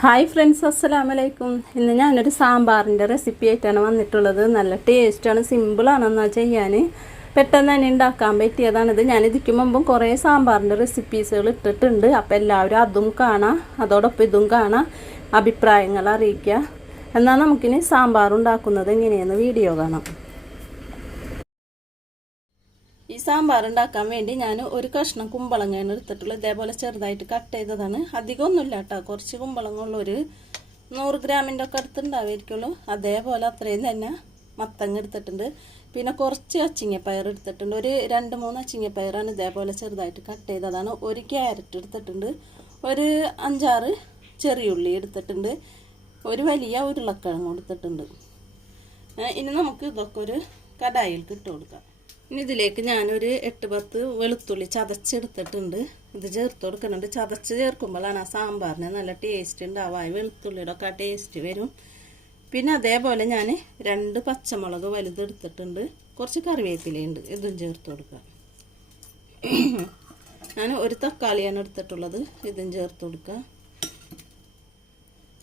Hi friends, അസ്സലാമു അലൈക്കും. ഇന്ന് ഞാനൊരു സാമ്പാറിൻ്റെ റെസിപ്പി ആയിട്ടാണ് വന്നിട്ടുള്ളത്. നല്ല ടേസ്റ്റാണ്, സിമ്പിളാണെന്നാൽ ചെയ്യാൻ പെട്ടെന്ന് തന്നെ ഉണ്ടാക്കാൻ പറ്റിയതാണിത്. ഞാൻ ഇതിക്ക് മുമ്പും കുറേ സാമ്പാറിൻ്റെ റെസിപ്പീസുകൾ ഇട്ടിട്ടുണ്ട്. അപ്പോൾ എല്ലാവരും അതും കാണാം, അതോടൊപ്പം ഇതും കാണാം, അഭിപ്രായങ്ങൾ അറിയിക്കുക. എന്നാൽ നമുക്കിനി സാമ്പാർ ഉണ്ടാക്കുന്നത് എങ്ങനെയെന്ന് വീഡിയോ കാണാം. ഈ സാമ്പാർ ഉണ്ടാക്കാൻ വേണ്ടി ഞാൻ ഒരു കഷ്ണം കുമ്പളങ്ങയാണ് എടുത്തിട്ടുള്ളത്. ഇതേപോലെ ചെറുതായിട്ട് കട്ട് ചെയ്തതാണ്. അധികമൊന്നുമില്ല കേട്ടോ, കുറച്ച് കുമ്പളങ്ങുള്ള ഒരു 100 ഗ്രാമിൻ്റെ ഒക്കെ അടുത്തുണ്ടാവുമായിരിക്കുള്ളൂ. അതേപോലെ അത്രയും തന്നെ മത്തങ്ങ എടുത്തിട്ടുണ്ട്. പിന്നെ കുറച്ച് അച്ചിങ്ങപ്പയർ എടുത്തിട്ടുണ്ട്. ഒരു 2-3 അച്ചിങ്ങപ്പയറാണ് ഇതേപോലെ ചെറുതായിട്ട് കട്ട് ചെയ്തതാണ്. ഒരു ക്യാരറ്റ് എടുത്തിട്ടുണ്ട്. ഒരു 5-6 ചെറിയുള്ളി എടുത്തിട്ടുണ്ട്. ഒരു വലിയ ഉരുളക്കിഴങ്ങ് എടുത്തിട്ടുണ്ട്. ഇനി നമുക്ക് ഇതൊക്കെ ഒരു കടായിൽ ഇട്ട് കൊടുക്കാം. ഇനി ഇതിലേക്ക് ഞാനൊരു 8-10 വെളുത്തുള്ളി ചതച്ചെടുത്തിട്ടുണ്ട്. ഇത് ചേർത്ത് കൊടുക്കുന്നുണ്ട്. ചതച്ച് ചേർക്കുമ്പോഴാണ് ആ സാമ്പാറിന് നല്ല ടേസ്റ്റ് ഉണ്ടാവുക. വെളുത്തുള്ളിയുടെ ഒക്കെ ടേസ്റ്റ് വരും. പിന്നെ അതേപോലെ ഞാൻ 2 പച്ചമുളക് വലുതെടുത്തിട്ടുണ്ട്. കുറച്ച് കറിവേപ്പിലയുണ്ട്, ഇതും ചേർത്ത് കൊടുക്കുക. ഞാൻ ഒരു തക്കാളിയാണ് എടുത്തിട്ടുള്ളത്, ഇതും ചേർത്ത് കൊടുക്കുക.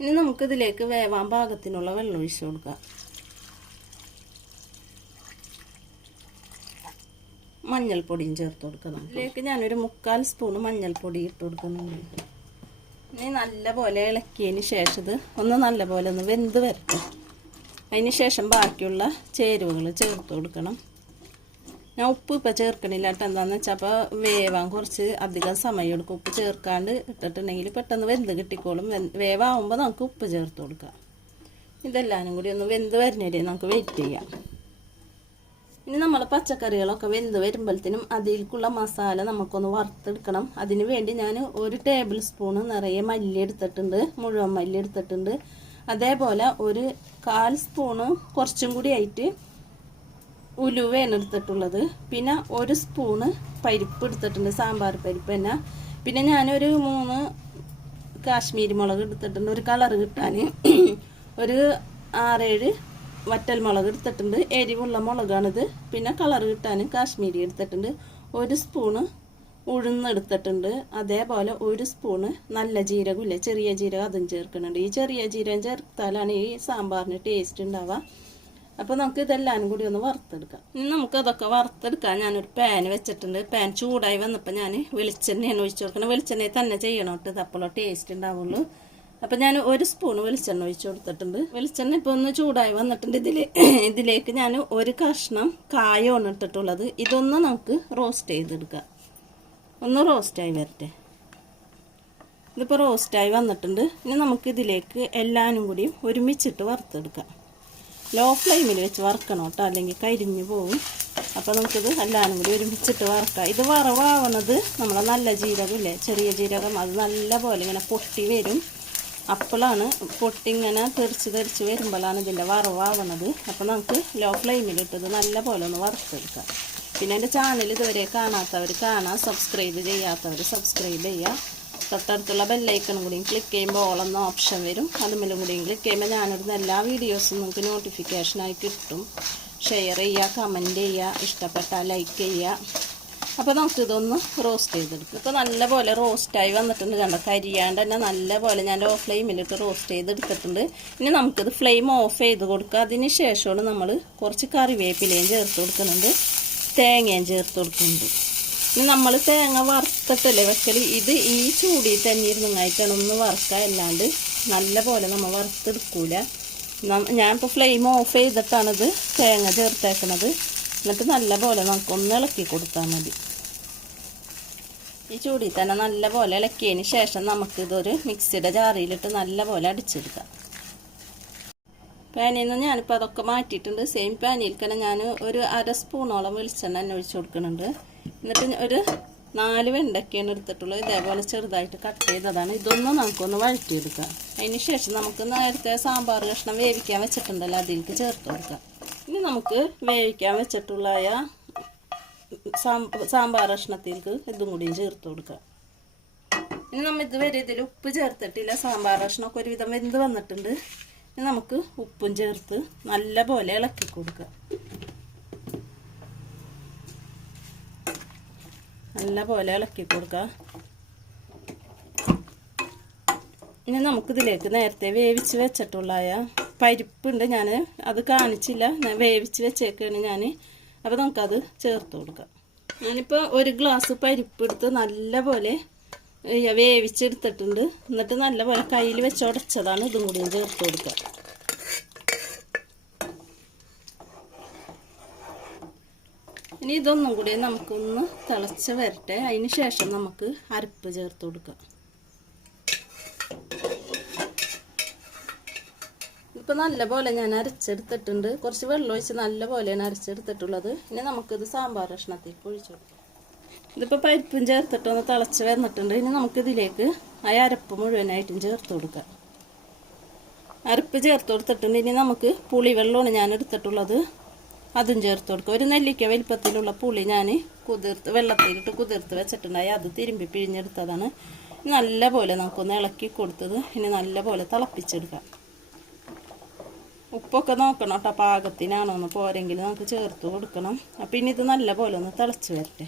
ഇനി നമുക്കിതിലേക്ക് വേവാൻ പാകത്തിനുള്ള വെള്ളം ഒഴിച്ച് കൊടുക്കാം. മഞ്ഞൾപ്പൊടിയും ചേർത്ത് കൊടുക്കണം. ഇതിലേക്ക് ഞാനൊരു 3/4 സ്പൂൺ മഞ്ഞൾപ്പൊടി ഇട്ട് കൊടുക്കുന്നുണ്ട്. ഇനി നല്ലപോലെ ഇളക്കിയതിന് ശേഷം ഇത് നല്ലപോലെ ഒന്ന് വെന്ത് വരട്ടെ. അതിന് ശേഷം ബാക്കിയുള്ള ചേരുവകൾ ചേർത്ത് കൊടുക്കണം. ഞാൻ ഉപ്പ് ഇപ്പോൾ ചേർക്കണില്ല കേട്ടോ. എന്താണെന്ന് വെച്ചാൽ അപ്പോൾ വേവാൻ കുറച്ച് അധികം സമയം എടുക്കും. ഉപ്പ് ചേർക്കാണ്ട് ഇട്ടിട്ടുണ്ടെങ്കിൽ പെട്ടെന്ന് വെന്ത് കിട്ടിക്കോളും. വേവാകുമ്പോൾ നമുക്ക് ഉപ്പ് ചേർത്ത് കൊടുക്കാം. ഇതെല്ലാനും കൂടി ഒന്ന് വെന്ത് വരുന്നവരെ നമുക്ക് വെയിറ്റ് ചെയ്യാം. ഇനി നമ്മൾ പച്ചക്കറികളൊക്കെ വെന്ത് വരുമ്പോഴത്തേനും അതിലേക്കുള്ള മസാല നമുക്കൊന്ന് വറുത്തെടുക്കണം. അതിന് വേണ്ടി ഞാൻ 1 ടേബിൾ സ്പൂൺ നിറയെ മല്ലി എടുത്തിട്ടുണ്ട്, മുഴുവൻ മല്ലി എടുത്തിട്ടുണ്ട്. അതേപോലെ ഒരു 1/4 സ്പൂണ് കുറച്ചും കൂടി ആയിട്ട് ഉലുവയാണ് എടുത്തിട്ടുള്ളത്. പിന്നെ 1 സ്പൂണ് പരിപ്പ് എടുത്തിട്ടുണ്ട്, സാമ്പാർ പരിപ്പ് തന്നെ. പിന്നെ ഞാനൊരു 3 കാശ്മീരി മുളക് എടുത്തിട്ടുണ്ട്, ഒരു കളർ കിട്ടാൻ. ഒരു 6-7 വറ്റൽ മുളക് എടുത്തിട്ടുണ്ട്, എരിവുള്ള മുളകാണിത്. പിന്നെ കളർ കിട്ടാൻ കാശ്മീരി എടുത്തിട്ടുണ്ട്. 1 സ്പൂണ് ഉഴുന്നെടുത്തിട്ടുണ്ട്. അതേപോലെ 1 സ്പൂണ് നല്ല ജീരകമില്ലേ, ചെറിയ ജീരകം, അതും ചേർക്കുന്നുണ്ട്. ഈ ചെറിയ ജീരകം ചേർത്താലാണ് ഈ സാമ്പാറിന് ടേസ്റ്റ് ഉണ്ടാവുക. അപ്പോൾ നമുക്ക് ഇതെല്ലാം കൂടി ഒന്ന് വറുത്തെടുക്കാം. ഇനി നമുക്ക് അതൊക്കെ വറുത്തെടുക്കാം. ഞാനൊരു പാൻ വെച്ചിട്ടുണ്ട്. പാൻ ചൂടായി വന്നപ്പോൾ ഞാൻ വെളിച്ചെണ്ണയാണ് ഒഴിച്ച് കൊടുക്കുന്നത്. വെളിച്ചെണ്ണയിൽ തന്നെ ചെയ്യണം കേട്ടോ, ഇത് അപ്പോഴോ ടേസ്റ്റ് ഉണ്ടാവുള്ളൂ. അപ്പം ഞാൻ 1 സ്പൂൺ വെളിച്ചെണ്ണ ഒഴിച്ച് കൊടുത്തിട്ടുണ്ട്. വെളിച്ചെണ്ണ ഇപ്പോൾ ഒന്ന് ചൂടായി വന്നിട്ടുണ്ട്. ഇതിലേക്ക് ഞാൻ 1 കഷ്ണം കായമാണ് ഇട്ടിട്ടുള്ളത്. ഇതൊന്ന് നമുക്ക് റോസ്റ്റ് ചെയ്തെടുക്കാം. ഒന്ന് റോസ്റ്റായി വരട്ടെ. ഇതിപ്പോൾ റോസ്റ്റായി വന്നിട്ടുണ്ട്. ഇനി നമുക്ക് ഇതിലേക്ക് എല്ലാനും കൂടി ഒരുമിച്ചിട്ട് വറുത്തെടുക്കാം. ലോ ഫ്ലെയിമിൽ വെച്ച് വറുക്കണം കേട്ടോ, അല്ലെങ്കിൽ കരിഞ്ഞു പോകും. അപ്പോൾ നമുക്കിത് എല്ലാനും കൂടി ഒരുമിച്ചിട്ട് വറുക്കാം. ഇത് വറവാവണത് നമ്മളെ നല്ല ജീരകമില്ലേ, ചെറിയ ജീരകം, അത് നല്ല പോലെ ഇങ്ങനെ പൊട്ടി വരും. അപ്പോഴാണ് പൊട്ടിങ്ങനെ തെറിച്ച് വരുമ്പോഴാണ് ഇതിൻ്റെ വറവാവണത്. അപ്പോൾ നമുക്ക് ലോ ഫ്ലെയിമിലിട്ടത് നല്ല പോലെ ഒന്ന് വറുത്തെടുക്കാം. പിന്നെ എൻ്റെ ചാനൽ ഇതുവരെ കാണാത്തവർ കാണാം, സബ്സ്ക്രൈബ് ചെയ്യാത്തവർ സബ്സ്ക്രൈബ് ചെയ്യുക. തൊട്ടടുത്തുള്ള ബെല്ലൈക്കണും കൂടിയും ക്ലിക്ക് ചെയ്യുമ്പോൾ ഓളെന്ന ഓപ്ഷൻ വരും. അതുമേലും കൂടിയും ക്ലിക്ക് ചെയ്യുമ്പോൾ ഞാനിടുന്ന എല്ലാ വീഡിയോസും നിങ്ങൾക്ക് നോട്ടിഫിക്കേഷനായി കിട്ടും. ഷെയർ ചെയ്യുക, കമൻറ്റ് ചെയ്യുക, ഇഷ്ടപ്പെട്ടാൽ ലൈക്ക് ചെയ്യുക. അപ്പോൾ നമുക്കിതൊന്ന് റോസ്റ്റ് ചെയ്തെടുക്കും. ഇപ്പോൾ നല്ലപോലെ റോസ്റ്റായി വന്നിട്ടുണ്ട്, കണ്ടോ, കരിയാണ്ട് തന്നെ നല്ലപോലെ ഞാൻ ലോ ഫ്ലെയിമിലിട്ട് റോസ്റ്റ് ചെയ്തെടുത്തിട്ടുണ്ട്. ഇനി നമുക്കിത് ഫ്ലെയിം ഓഫ് ചെയ്ത് കൊടുക്കുക. അതിന് ശേഷമാണ് നമ്മൾ കുറച്ച് കറിവേപ്പിലയും ചേർത്ത് കൊടുക്കുന്നുണ്ട്, തേങ്ങയും ചേർത്ത് കൊടുക്കുന്നുണ്ട്. ഇനി നമ്മൾ തേങ്ങ വറുത്തിട്ടല്ലേ വെക്കൽ, ഇത് ഈ ചൂടിൽ തന്നെ ഇരുന്നായിട്ടാണ് ഒന്ന് വറുക്കുക. അല്ലാണ്ട് നല്ലപോലെ നമ്മൾ വറുത്തെടുക്കൂല. ഞാനിപ്പോൾ ഫ്ലെയിം ഓഫ് ചെയ്തിട്ടാണിത് തേങ്ങ ചേർത്തേക്കണത്. എന്നിട്ട് നല്ലപോലെ നമുക്കൊന്ന് ഇളക്കി കൊടുത്താൽ മതി. ഈ ചൂടിൽ തന്നെ നല്ലപോലെ ഇളക്കിയതിന് ശേഷം നമുക്കിതൊരു മിക്സിയുടെ ജാറിയിലിട്ട് നല്ലപോലെ അടിച്ചെടുക്കാം. പാനിൽ നിന്ന് ഞാനിപ്പോൾ അതൊക്കെ മാറ്റിയിട്ടുണ്ട്. സെയിം പാനിൽ തന്നെ ഞാൻ ഒരു 1/2 സ്പൂണോളം വെളിച്ചെണ്ണ തന്നെ ഒഴിച്ച് കൊടുക്കുന്നുണ്ട്. എന്നിട്ട് ഒരു 4 വെണ്ടയ്ക്കയാണ് എടുത്തിട്ടുള്ളത്. ഇതേപോലെ ചെറുതായിട്ട് കട്ട് ചെയ്തതാണ്. ഇതൊന്ന് നമുക്കൊന്ന് വഴറ്റിയെടുക്കാം. അതിന് ശേഷം നമുക്ക് നേരത്തെ സാമ്പാർ കഷ്ണം വേവിക്കാൻ വെച്ചിട്ടുണ്ടല്ലോ, അതിലേക്ക് ചേർത്ത് കൊടുക്കാം. ഇനി നമുക്ക് വേവിക്കാൻ വെച്ചിട്ടുള്ള സാമ്പാർ കഷ്ണത്തിലേക്ക് ഇതും കൂടിയും ചേർത്ത് കൊടുക്കാം. ഇനി നമ്മൾ ഇതുവരെ ഇതിൽ ഉപ്പ് ചേർത്തിട്ടില്ല. സാമ്പാർ കഷ്ണമൊക്കെ ഒരുവിധം വെന്ത് വന്നിട്ടുണ്ട്. ഇനി നമുക്ക് ഉപ്പും ചേർത്ത് നല്ലപോലെ ഇളക്കി കൊടുക്കാം. നല്ലപോലെ ഇളക്കി കൊടുക്കുക. ഇനി നമുക്കിതിലേക്ക് നേരത്തെ വേവിച്ച് വെച്ചിട്ടുള്ളായ പരിപ്പുണ്ട്, ഞാൻ അത് കാണിച്ചില്ല, വേവിച്ച് വെച്ചേക്കാണ് ഞാൻ. അപ്പോൾ നമുക്കത് ചേർത്ത് കൊടുക്കാം. ഞാനിപ്പോൾ 1 ഗ്ലാസ് പരിപ്പ് എടുത്ത് നല്ലപോലെ വേവിച്ചെടുത്തിട്ടുണ്ട്. എന്നിട്ട് നല്ലപോലെ കയ്യിൽ വെച്ച് ഉടച്ചതാണ്. ഇതും കൂടി ചേർത്ത് കൊടുക്കുക. ഇനി ഇതൊന്നും കൂടി നമുക്കൊന്ന് തിളച്ച് വരട്ടെ. അതിന് ശേഷം നമുക്ക് അരപ്പ് ചേർത്ത് കൊടുക്കാം. ഇപ്പോൾ നല്ലപോലെ ഞാൻ അരച്ചെടുത്തിട്ടുണ്ട്. കുറച്ച് വെള്ളം ഒഴിച്ച് നല്ലപോലെയാണ് അരച്ചെടുത്തിട്ടുള്ളത്. ഇനി നമുക്കിത് സാമ്പാർ കഷ്ണത്തേക്ക് ഒഴിച്ചു കൊടുക്കാം. ഇതിപ്പോൾ പരിപ്പും ചേർത്തിട്ടൊന്ന് തിളച്ച് വന്നിട്ടുണ്ട്. ഇനി നമുക്കിതിലേക്ക് ആ അരപ്പ് മുഴുവനായിട്ടും ചേർത്ത് കൊടുക്കാം. അരപ്പ് ചേർത്ത് കൊടുത്തിട്ടുണ്ട്. ഇനി നമുക്ക് പുളിവെള്ളമാണ് ഞാൻ എടുത്തിട്ടുള്ളത്, അതും ചേർത്ത് കൊടുക്കുക. 1 നെല്ലിക്ക വലിപ്പത്തിലുള്ള പുളി ഞാൻ വെള്ളത്തിലിട്ട് കുതിർത്ത് വെച്ചിട്ടുണ്ടായി. അത് തിരുമ്പി പിഴിഞ്ഞെടുത്തതാണ്. നല്ലപോലെ നമുക്കൊന്ന് ഇളക്കി കൊടുത്തത്. ഇനി നല്ലപോലെ തിളപ്പിച്ചെടുക്കാം. ഉപ്പൊക്കെ നോക്കണം കേട്ടോ, പാകത്തിനാണോന്ന്, പോരെങ്കിൽ നമുക്ക് ചേർത്ത് കൊടുക്കണം. അപ്പം ഇനി ഇത് നല്ലപോലെ ഒന്ന് തിളച്ച് വരട്ടെ.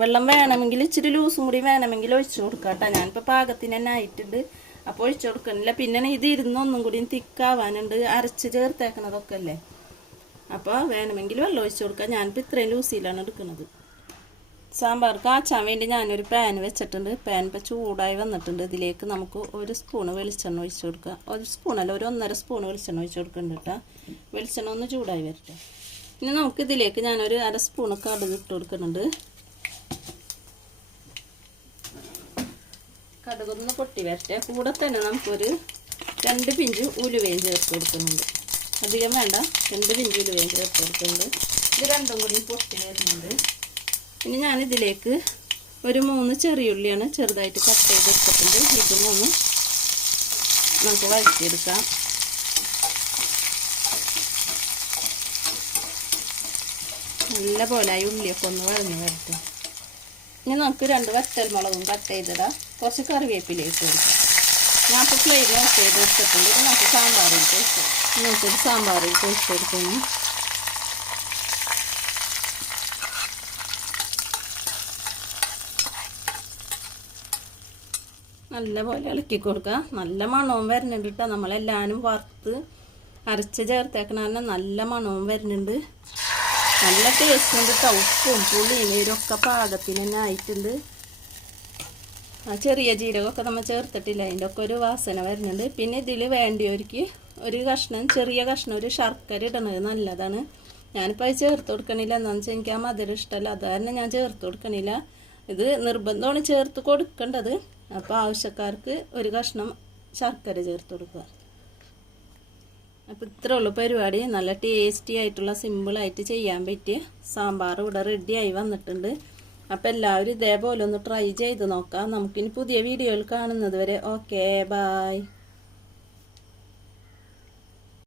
വെള്ളം വേണമെങ്കിൽ ഇച്ചിരി ലൂസും കൂടി വേണമെങ്കിൽ ഒഴിച്ചു കൊടുക്കാം കേട്ടോ. ഞാനിപ്പോൾ പാകത്തിന് തന്നെ ആയിട്ടുണ്ട്, അപ്പോൾ ഒഴിച്ചു കൊടുക്കണില്ല. പിന്നെ ഇത് ഇരുന്നൊന്നും കൂടി തിക്കാവാനുണ്ട്, അരച്ച് ചേർത്തേക്കണതൊക്കെ അല്ലേ. അപ്പോൾ വേണമെങ്കിൽ വെള്ളം ഒഴിച്ചു കൊടുക്കാം. ഞാനിപ്പോൾ ഇത്രയും ലൂസിയിലാണ് എടുക്കുന്നത്. സാമ്പാർ കാച്ചാൻ വേണ്ടി ഞാനൊരു പാൻ വെച്ചിട്ടുണ്ട്. പാൻ ഇപ്പോൾ ചൂടായി വന്നിട്ടുണ്ട്. ഇതിലേക്ക് നമുക്ക് 1 സ്പൂണ് വെളിച്ചെണ്ണ ഒഴിച്ചു കൊടുക്കുക. 1 സ്പൂണല്ല, 1.5 സ്പൂൺ വെളിച്ചെണ്ണ ഒഴിച്ചു കൊടുക്കുന്നുണ്ട് കേട്ടോ. വെളിച്ചെണ്ണ ഒന്ന് ചൂടായി വരട്ടെ. ഇനി നമുക്കിതിലേക്ക് ഞാനൊരു 1/2 സ്പൂണ് കടുക് ഇട്ട് കൊടുക്കുന്നുണ്ട്. കടുകൊന്ന് പൊട്ടി വരട്ടെ. കൂടെ തന്നെ നമുക്കൊരു 2 പിഞ്ച് ഉലുവയും ചേർത്ത് കൊടുക്കുന്നുണ്ട്. അധികം വേണ്ട, 2 പിഞ്ച് ഉലുവയും ചേർത്ത് കൊടുക്കുന്നുണ്ട്. ഇത് രണ്ടും കൂടി പൊട്ടി വരുന്നുണ്ട്. ഇനി ഞാനിതിലേക്ക് ഒരു 3 ചെറിയുള്ളിയാണ് ചെറുതായിട്ട് കട്ട് ചെയ്തെടുത്തിട്ടുണ്ട്. ഇതും ഒന്ന് നമുക്ക് വഴറ്റിയെടുക്കാം. നല്ല പോലെ ഈ ഉള്ളിയൊക്കെ ഒന്ന് വഴഞ്ഞ് വരട്ടെ. ഇനി നമുക്ക് 2 വറ്റൽമുളകും കട്ട് ചെയ്തിടാം. കുറച്ച് കറിവേപ്പില ഇട്ട് കൊടുക്കാം. ഞാൻ ഇപ്പോൾ ഫ്ലെയിം ഓഫ് ചെയ്ത് എടുത്തിട്ടുണ്ട്. ഇത് നമുക്ക് സാമ്പാറിൽ കഴിക്കാം. നമുക്കൊരു സാമ്പാറിൽ കഴിച്ചെടുക്കുന്നു. നല്ലപോലെ ഇളക്കി കൊടുക്കുക. നല്ല മണവും വരുന്നുണ്ട് കേട്ടോ. നമ്മളെല്ലാവരും വറുത്ത് അരച്ച് ചേർത്തേക്കണ നല്ല മണവും വരുന്നുണ്ട്. നല്ല ടേസ്റ്റ് ഉണ്ട് കേട്ടോ. ഉപ്പും പുളിയും ഇവരൊക്കെ പാകത്തിന് തന്നെ ആയിട്ടുണ്ട്. ആ ചെറിയ ജീരകമൊക്കെ നമ്മൾ ചേർത്തിട്ടില്ല, അതിൻ്റെ ഒക്കെ ഒരു വാസന വരുന്നുണ്ട്. പിന്നെ ഇതിൽ വേണ്ടിയവർക്ക് ഒരു കഷ്ണം, ചെറിയ കഷ്ണം ഒരു ശർക്കര ഇടണത് നല്ലതാണ്. ഞാനിപ്പോൾ അത് ചേർത്ത് കൊടുക്കണില്ല. എന്താണെന്ന് വെച്ചാൽ എനിക്ക് ആ മധുരം ഇഷ്ടമല്ല, അത് കാരണം ഞാൻ ചേർത്ത് കൊടുക്കണില്ല. ഇത് നിർബന്ധമാണ് ചേർത്ത് കൊടുക്കേണ്ടത്. അപ്പോൾ ആവശ്യക്കാർക്ക് ഒരു കഷ്ണം ശർക്കര ചേർത്ത് കൊടുക്കുക. അപ്പോൾ ഇത്രേ ഉള്ളൂ പരിപാടി. നല്ല ടേസ്റ്റി ആയിട്ടുള്ള സിമ്പിളായിട്ട് ചെയ്യാൻ പറ്റിയ സാമ്പാർ ഇവിടെ റെഡിയായി വന്നിട്ടുണ്ട്. അപ്പോൾ എല്ലാവരും ഇതേപോലെ ഒന്ന് ട്രൈ ചെയ്ത് നോക്കാം. നമുക്കിനി പുതിയ വീഡിയോയിൽ കാണുന്നത് വരെ ഓക്കെ, ബായ്.